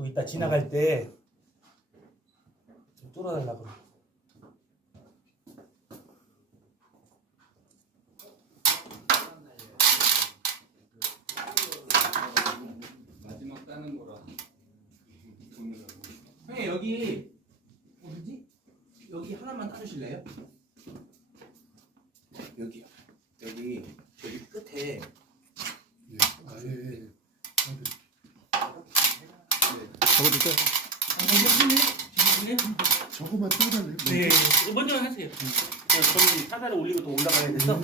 또 이따 지나갈 때 좀 뚫어달라고. 마지막 따는 거라. 형님 여기 어디지? 여기 하나만 따주실래요? 여기요. 여기 저기 끝에 예. 아, 예, 예. 예. 저거 줄까요? 저거만 뜯어달래요. 네, 먼저 하세요. 저는 사다리 올리고 또 올라가야 돼서.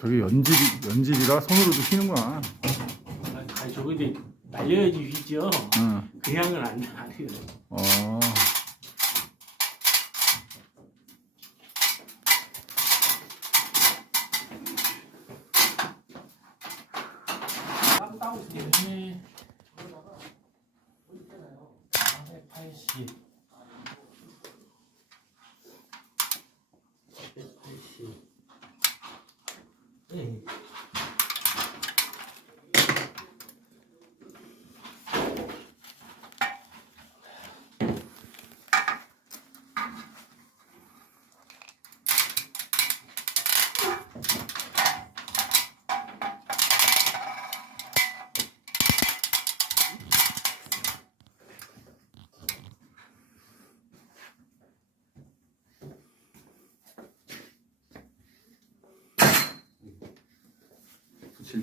저게 연질 연질이라 손으로도 휘는구나. 아니 저거 이제 날려야지 위죠. 응. 그냥은 안, 안 해요. 어. 따로 따고 있어요. 네. 480. 480. 네.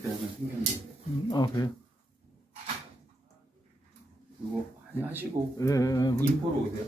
때 하나 생겼는데. 음, 아 그래요? 이거 하시고 예, 예, 예. 인포로 오세요.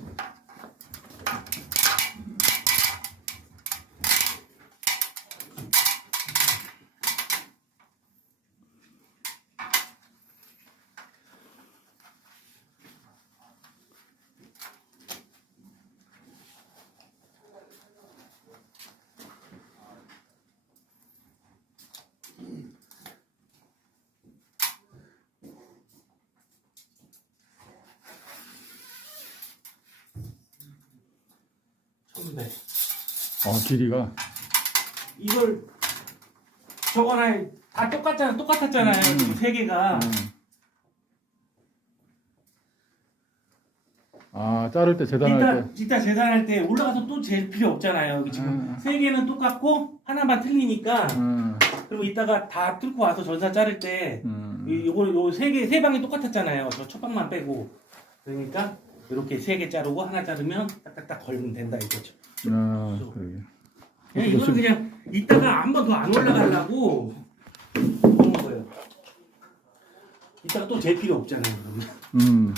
천백. 어 길이가. 이걸 저거랑 다 똑같잖아 똑같았잖아요 음. 세 개가 음. 아 자를 때 재단할 때. 이따 이따 재단할 때 올라가서 또 잴 필요 없잖아요 지금 음. 세 개는 똑같고 하나만 틀리니까 음, 그리고 이따가 다 뚫고 와서 전사 자를 때 음. 이- 요거 요세 개 세 방이 똑같았잖아요 저 첫 방만 빼고 그러니까 이렇게 세 개 자르고 하나 자르면 딱딱딱 걸면 된다 이거죠 아, 그러게. 그냥 이거는 그냥 이따가 한 번 더 안 올라가려고 그런 거예요 이따가 또잴 필요 없잖아요 그러면. 음.